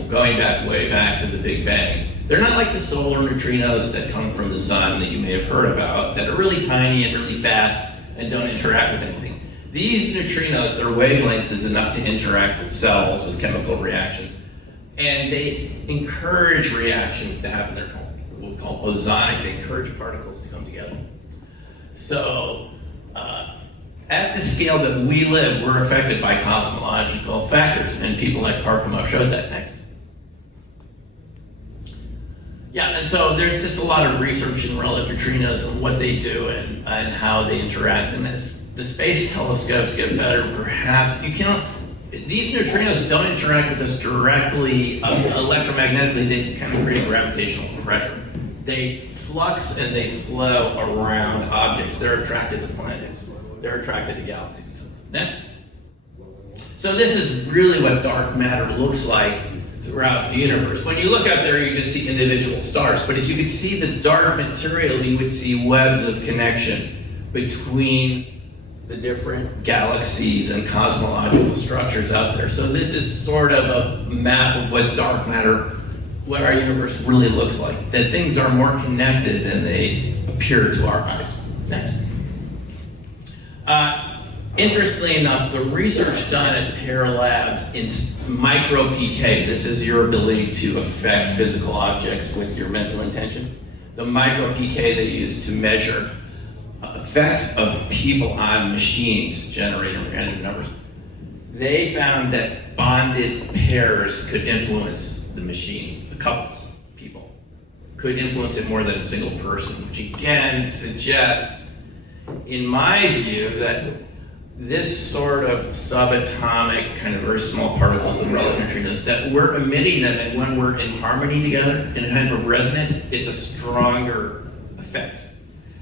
going back way back to the Big Bang. They're not like the solar neutrinos that come from the sun that you may have heard about, that are really tiny and really fast and don't interact with anything. These neutrinos, their wavelength is enough to interact with cells, with chemical reactions. And they encourage reactions to happen. They're called what we call bosonic. They encourage particles to come together. So, at the scale that we live, we're affected by cosmological factors, and people like Parkhomov showed that next. Yeah, and so there's just a lot of research in relic neutrinos and what they do and how they interact. And as the space telescopes get better, perhaps these neutrinos don't interact with us directly electromagnetically. They kind of create gravitational pressure. They flux and they flow around objects. They're attracted to planets. They're attracted to galaxies and so forth. Next. So this is really what dark matter looks like throughout the universe. When you look out there, you just see individual stars. But if you could see the dark material, you would see webs of connection between the different galaxies and cosmological structures out there. So this is sort of a map of what dark matter, what our universe really looks like. That things are more connected than they appear to our eyes. Next. Interestingly enough, the research done at Pear Labs in micro PK, this is your ability to affect physical objects with your mental intention. The micro PK they use to measure effects of people on machines generating random numbers. They found that bonded pairs could influence the machine, the couples, people, could influence it more than a single person, which again suggests, in my view, that this sort of subatomic, kind of very small particles, the relic neutrinos, that we're emitting them, and when we're in harmony together, in a kind of resonance, it's a stronger effect.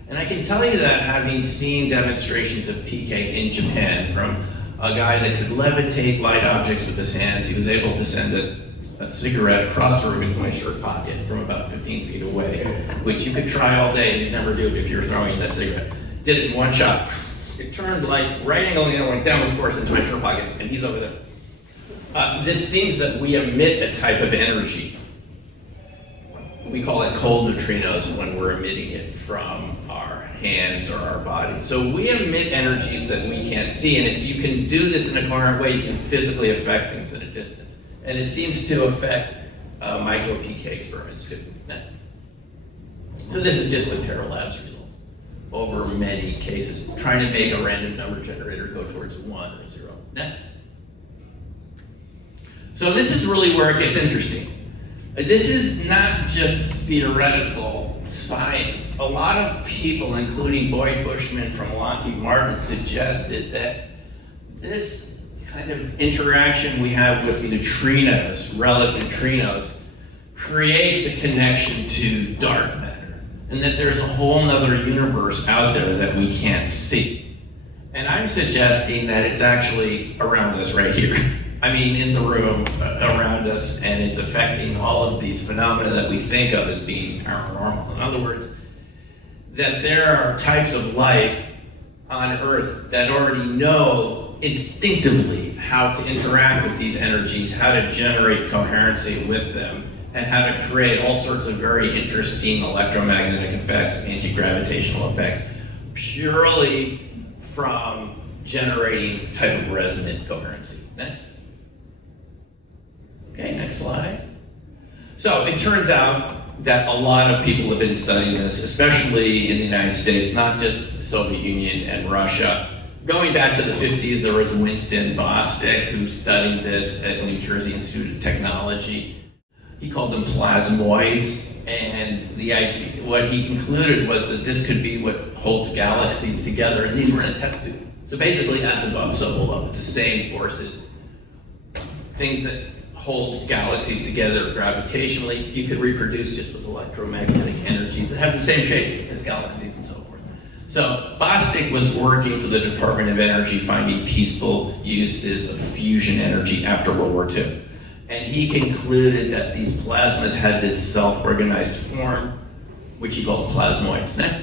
And I can tell you that having seen demonstrations of PK in Japan from a guy that could levitate light objects with his hands. He was able to send a cigarette across the room into my shirt pocket from about 15 feet away, which you could try all day and you'd never do it if you were throwing that cigarette. Did it in one shot. It turned like right angle and went down with force into my shirt pocket, and he's over there. This seems that we emit a type of energy. We call it cold neutrinos when we're emitting it from our hands or our body. So we emit energies that we can't see, and if you can do this in a coherent way, you can physically affect things at a distance. And it seems to affect micro PK experiments too. Next. So this is just the Pear Labs results over many cases, trying to make a random number generator go towards 1 or 0. Next. So this is really where it gets interesting. This is not just theoretical science. A lot of people, including Boyd Bushman from Lockheed Martin, suggested that this kind of interaction we have with neutrinos, relic neutrinos, creates a connection to dark matter, and that there's a whole other universe out there that we can't see. And I'm suggesting that it's actually around us right here. I mean, in the room around us, and it's affecting all of these phenomena that we think of as being paranormal. In other words, that there are types of life on Earth that already know instinctively how to interact with these energies, how to generate coherency with them, and how to create all sorts of very interesting electromagnetic effects, anti-gravitational effects, purely from generating type of resonant coherency. Next. Okay, next slide. So it turns out that a lot of people have been studying this, especially in the United States, not just the Soviet Union and Russia. Going back to the 50s, there was Winston Bostick who studied this at New Jersey Institute of Technology. He called them plasmoids, and the idea, what he concluded was that this could be what holds galaxies together, and these were in a test tube. So basically, as above, so below. It's the same forces. Things that hold galaxies together gravitationally, you could reproduce just with electromagnetic energies that have the same shape as galaxies and so forth. So Bostick was working for the Department of Energy, finding peaceful uses of fusion energy after World War II. And he concluded that these plasmas had this self-organized form, which he called plasmoids. Next.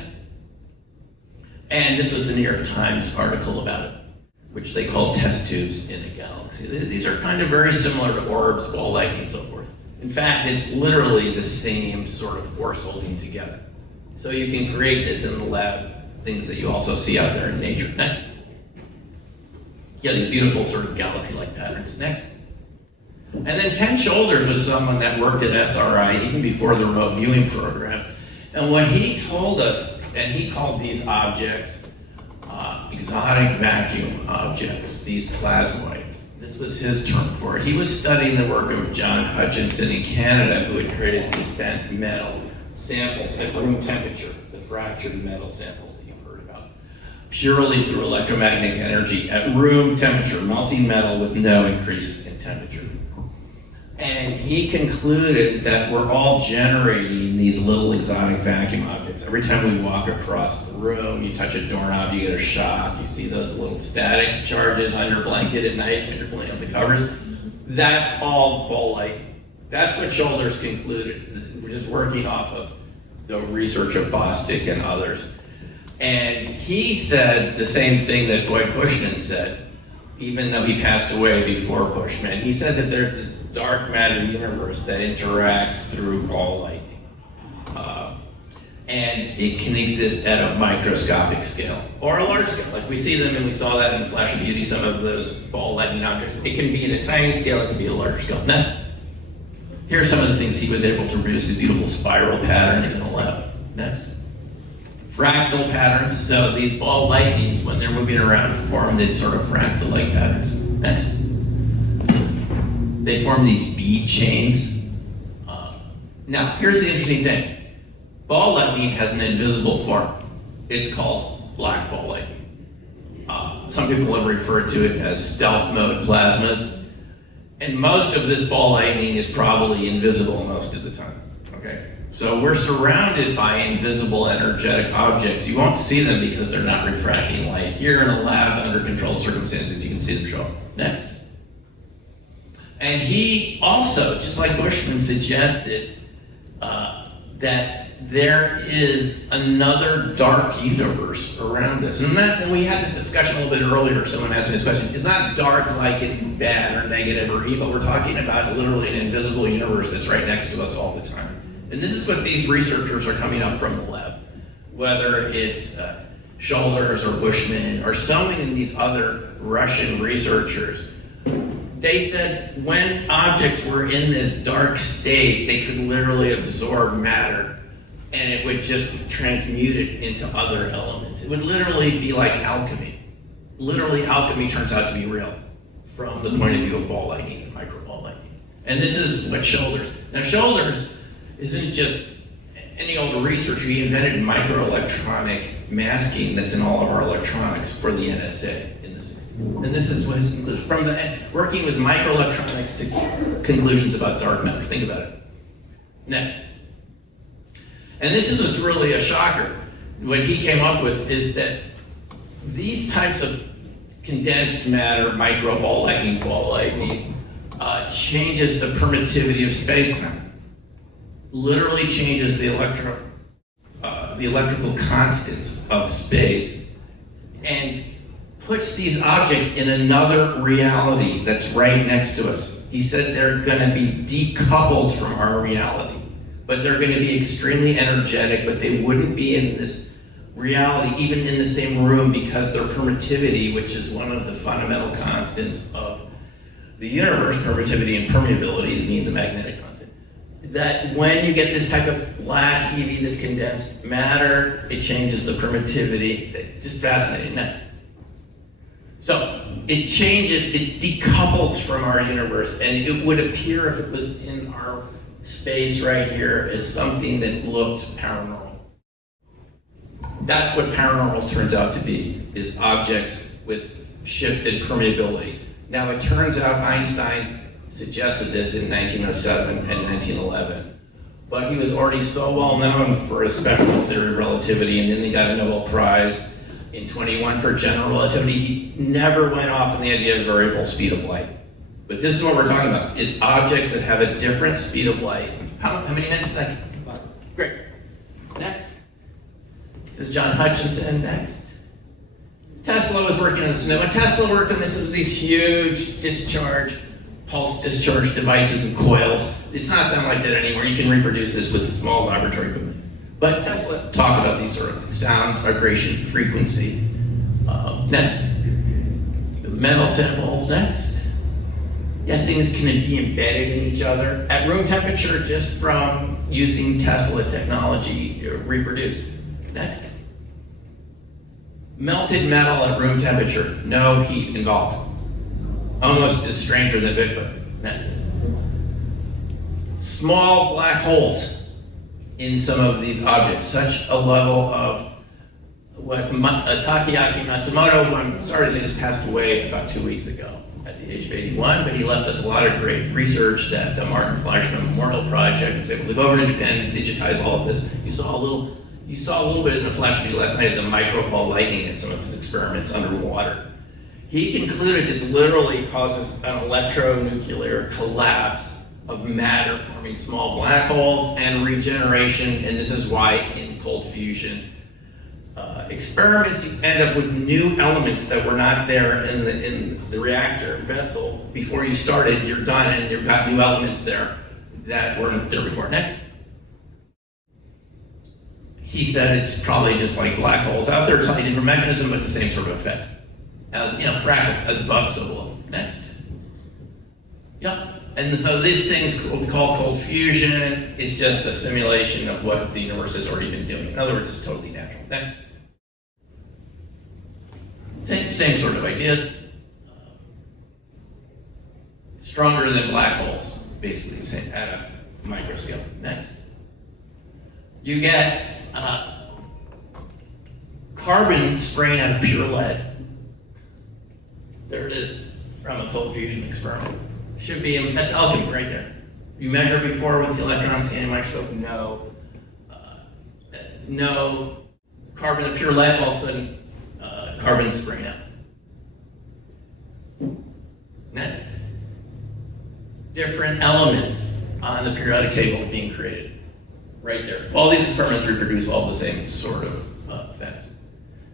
And this was the New York Times article about it, which they called test tubes in a galaxy. These are kind of very similar to orbs, ball lightning, and so forth. In fact, it's literally the same sort of force holding together. So you can create this in the lab, things that you also see out there in nature. Next. Yeah, these beautiful sort of galaxy-like patterns. Next. And then Ken Shoulders was someone that worked at SRI even before the remote viewing program. And what he told us, and he called these objects exotic vacuum objects, these plasmoids. This was his term for it. He was studying the work of John Hutchinson in Canada, who had created these bent metal samples at room temperature, the fractured metal samples that you've heard about, purely through electromagnetic energy at room temperature, melting metal with no increase in temperature. And he concluded that we're all generating these little exotic vacuum objects. Every time we walk across the room, you touch a doorknob, you get a shock. You see those little static charges on your blanket at night when you're filling up the covers. That's all ball lightning. That's what Shoulders concluded. We're just working off of the research of Bostick and others. And he said the same thing that Boyd Bushman said, even though he passed away before Bushman. He said that there's this dark matter universe that interacts through ball lightning. And it can exist at a microscopic scale or a large scale. Like we see them, and we saw that in Flash of Beauty, some of those ball lightning objects. It can be at a tiny scale, it can be at a larger scale. Next. Here are some of the things he was able to produce, these beautiful spiral patterns in the lab. Next. Fractal patterns. So these ball lightnings, when they're moving around, form these sort of fractal-like patterns. Next. They form these bead chains. Now, here's the interesting thing. Ball lightning has an invisible form. It's called black ball lightning. Some people have referred to it as stealth mode plasmas. And most of this ball lightning is probably invisible most of the time. Okay? So we're surrounded by invisible energetic objects. You won't see them because they're not refracting light. Here in a lab under controlled circumstances, you can see them show up. Next. And he also, just like Bushman, suggested that there is another dark universe around us. And we had this discussion a little bit earlier. Someone asked me this question. It's not dark like in bad or negative or evil. We're talking about literally an invisible universe that's right next to us all the time. And this is what these researchers are coming up from the lab. Whether it's Shoulders or Bushman or so many of these other Russian researchers, they said when objects were in this dark state, they could literally absorb matter and it would just transmute it into other elements. It would literally be like alchemy. Literally, alchemy turns out to be real from the point of view of ball lightning and micro ball lightning. And this is what Shoulders. Now, Shoulders isn't just any old researcher. He invented microelectronic masking that's in all of our electronics for the NSA in the 60s. And this is what his conclusion, from working with microelectronics to conclusions about dark matter. Think about it. Next. And this is what's really a shocker. What he came up with is that these types of condensed matter, micro ball lightning, changes the permittivity of space-time. Literally changes the electrical constants of space and puts these objects in another reality that's right next to us. He said they're going to be decoupled from our reality, but they're going to be extremely energetic, but they wouldn't be in this reality, even in the same room, because their permittivity, which is one of the fundamental constants of the universe, permittivity and permeability, meaning the magnetic constant, that when you get this type of black EV, this condensed matter, it changes the permittivity. It's just fascinating. Next. So it changes, it decouples from our universe, and it would appear, if it was in our space right here, as something that looked paranormal. That's what paranormal turns out to be, is objects with shifted permeability. Now it turns out Einstein suggested this in 1907 and 1911, but he was already so well known for his special theory of relativity, and then he got a Nobel Prize in 21 for general relativity. He never went off on the idea of variable speed of light. But this is what we're talking about, is objects that have a different speed of light. How many minutes? Great. Next. This is John Hutchinson. Next. Tesla was working on this. Now, when Tesla worked on this, it was these huge pulse discharge devices and coils. It's not done like that anymore. You can reproduce this with small laboratory equipment. But Tesla talked about these sort of things: sound, vibration, frequency. Next. The mental symbols. Next. Yes, things can be embedded in each other at room temperature just from using Tesla technology reproduced. Next. Melted metal at room temperature, no heat involved. Almost as stranger than Bigfoot. Next. Small black holes in some of these objects, such a level of what Takeaki Matsumoto, who I'm sorry to say, just passed away about 2 weeks ago at the age of 81, but he left us a lot of great research that the Martin Fleischmann Memorial Project was able to go over to Japan and digitize all of this. You saw a little bit in the flash video last night of the micropole lightning in some of his experiments underwater. He concluded this literally causes an electronuclear collapse of matter, forming small black holes and regeneration, and this is why in cold fusion experiments you end up with new elements that were not there in the reactor vessel. Before you started, you're done and you've got new elements there that weren't there before. Next. He said it's probably just like black holes out there, slightly different mechanism, but the same sort of effect. As fractal, as above, so below. Next. Yep. And so these things, what we call cold fusion, is just a simulation of what the universe has already been doing. In other words, it's totally natural. Next. Same sort of ideas. Stronger than black holes, basically, at a microscale. Next. You get carbon spraying out of pure lead. There it is from a cold fusion experiment. Should be, that's alchemy right there. You measure before with the electron scanning microscope, no carbon, pure lead, all of a sudden carbon spraying out. Next. Different elements on the periodic table being created. Right there. All these experiments reproduce all the same sort of effects.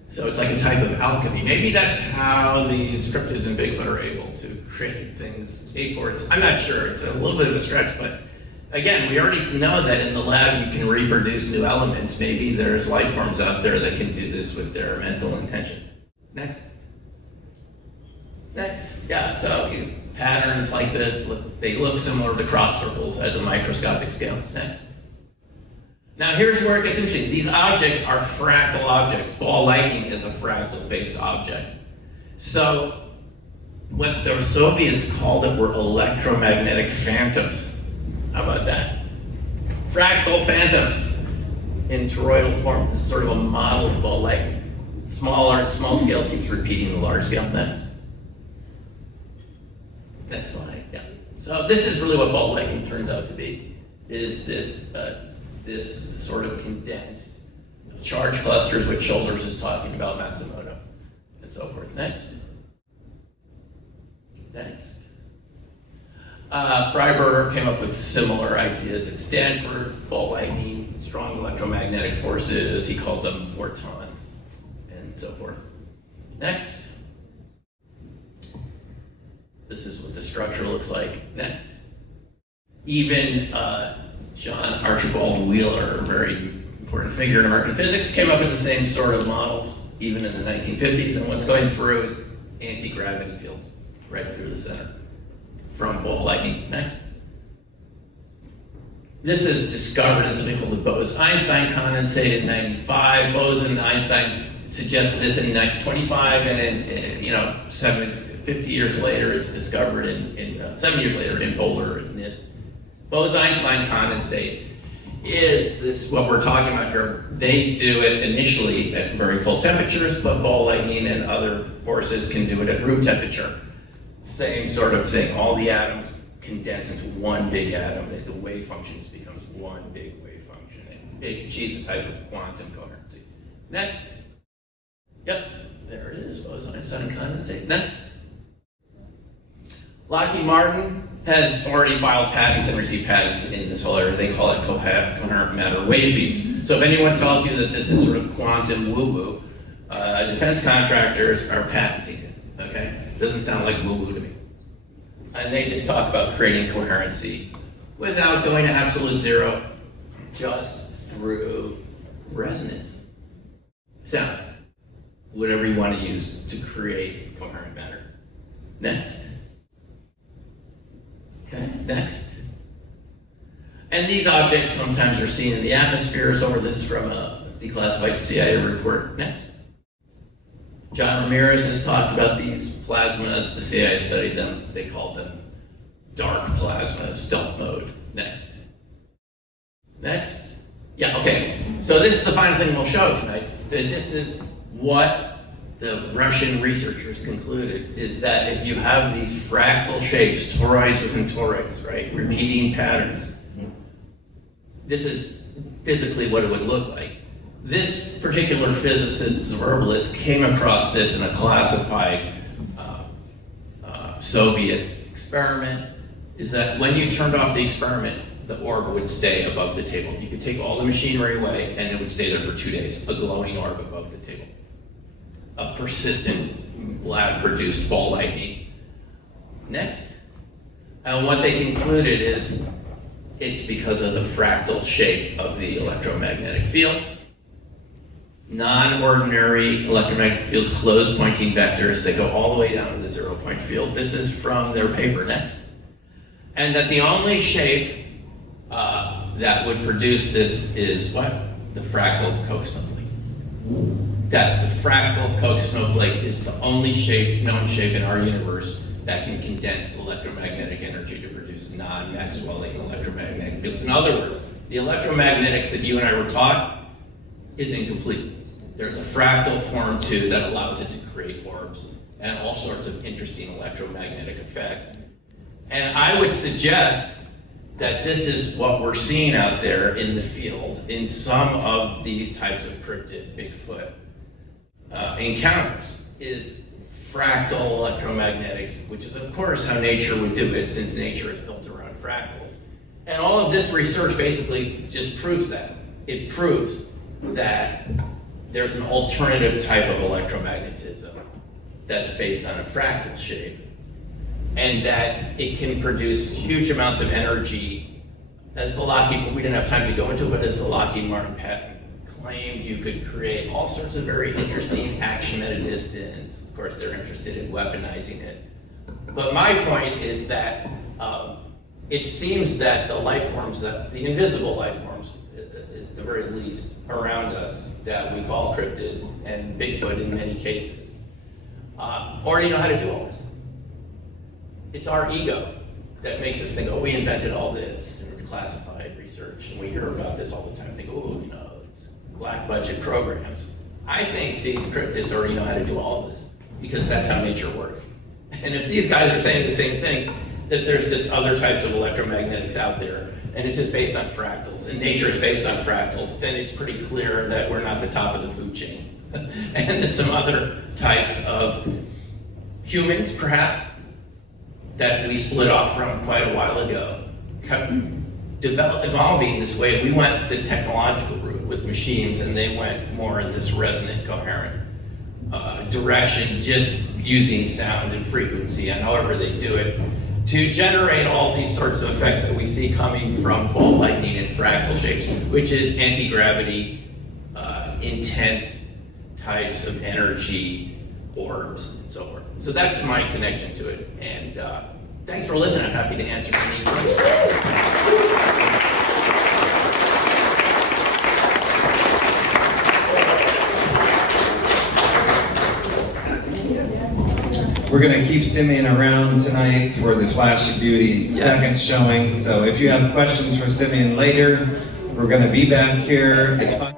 So it's like a type of alchemy. Maybe that's how these cryptids and Bigfoot are able to create things, skateboards. I'm not sure. It's a little bit of a stretch, but again, we already know that in the lab you can reproduce new elements. Maybe there's life forms out there that can do this with their mental intention. Next. Next. Yeah, so patterns like this, they look similar to crop circles at the microscopic scale. Next. Now here's where it gets interesting. These objects are fractal objects. Ball lightning is a fractal-based object. So what the Soviets called it were electromagnetic phantoms. How about that? Fractal phantoms in toroidal form. This is sort of a model of ball lightning. Smaller and small scale keeps repeating the large scale. Next slide. Yeah. So this is really what ball lightning turns out to be. Is this sort of condensed charge clusters, which Shoulders is talking about, Matsumoto, and so forth. Next. Freiberger came up with similar ideas at Stanford, ball lightning, strong electromagnetic forces, he called them photons, and so forth. Next. This is what the structure looks like. Next. Even John Archibald Wheeler, a very important figure in American physics, came up with the same sort of models, even in the 1950s, and what's going through is anti-gravity fields right through the center from ball lightning. Next. This is discovered in something called the Bose-Einstein condensate in 95. Bose and Einstein suggested this in 25, and in 50 years later, it's discovered in 7 years later in Boulder and NIST. Bose-Einstein condensate is this, what we're talking about here. They do it initially at very cold temperatures, but ball lightning and other forces can do it at room temperature. Same sort of thing. All the atoms condense into one big atom. The wave function just becomes one big wave function. And it achieves a type of quantum coherency. Next. Yep, there it is, Bose-Einstein condensate. Next. Lockheed Martin has already filed patents and received patents in this whole area. They call it coherent matter wave beams. So if anyone tells you that this is sort of quantum woo-woo, defense contractors are patenting it, okay? Doesn't sound like woo-woo to me. And they just talk about creating coherency without going to absolute zero, just through resonance. Sound. Whatever you want to use to create coherent matter. Next. Okay, next. And these objects sometimes are seen in the atmosphere. So this is from a declassified CIA report. Next. John Ramirez has talked about these plasmas. The CIA studied them. They called them dark plasmas, stealth mode. Next. Next. Yeah, okay. So this is the final thing we'll show tonight. This is what the Russian researchers concluded, is that if you have these fractal shapes, toroids within toroids, right, repeating patterns, this is physically what it would look like. This particular physicist, Zverbelis, came across this in a classified Soviet experiment, is that when you turned off the experiment, the orb would stay above the table. You could take all the machinery away and it would stay there for 2 days, a glowing orb above the table. A persistent lab-produced ball lightning. Next. And what they concluded is it's because of the fractal shape of the electromagnetic fields. Non-ordinary electromagnetic fields, closed pointing vectors, they go all the way down to the zero-point field. This is from their paper. Next. And that the only shape that would produce this is what? The fractal Koch snowflake. That the fractal Koch snowflake is the only known shape in our universe that can condense electromagnetic energy to produce non-Maxwellian electromagnetic fields. In other words, the electromagnetics that you and I were taught is incomplete. There's a fractal form too that allows it to create orbs and all sorts of interesting electromagnetic effects. And I would suggest that this is what we're seeing out there in the field in some of these types of cryptid Bigfoot encounters, is fractal electromagnetics, which is of course how nature would do it, since nature is built around fractals. And all of this research basically just proves that. It proves that there's an alternative type of electromagnetism that's based on a fractal shape, and that it can produce huge amounts of energy. As the Lockheed, we didn't have time to go into it, but as the Lockheed Martin patent claimed, you could create all sorts of very interesting action at a distance. Of course, they're interested in weaponizing it. But my point is that it seems that the life forms, that the invisible life forms, at the very least, around us, that we call cryptids and Bigfoot in many cases, already know how to do all this. It's our ego that makes us think, oh, we invented all this, and it's classified research, and we hear about this all the time, think, oh, it's black budget programs. I think these cryptids already know how to do all of this, because that's how nature works. And if these guys are saying the same thing, that there's just other types of electromagnetics out there, and it's just based on fractals, and nature is based on fractals, then it's pretty clear that we're not the top of the food chain. And that some other types of humans, perhaps, that we split off from quite a while ago, kept evolving this way. We went the technological route with machines, and they went more in this resonant, coherent direction, just using sound and frequency, and however they do it. to generate all these sorts of effects that we see coming from ball lightning and fractal shapes, which is anti-gravity, intense types of energy, orbs, and so forth. So that's my connection to it. And thanks for listening. I'm happy to answer any questions. We're going to keep Simeon around tonight for the Flash of Beauty second showing. So if you have questions for Simeon later, we're going to be back here. It's fine.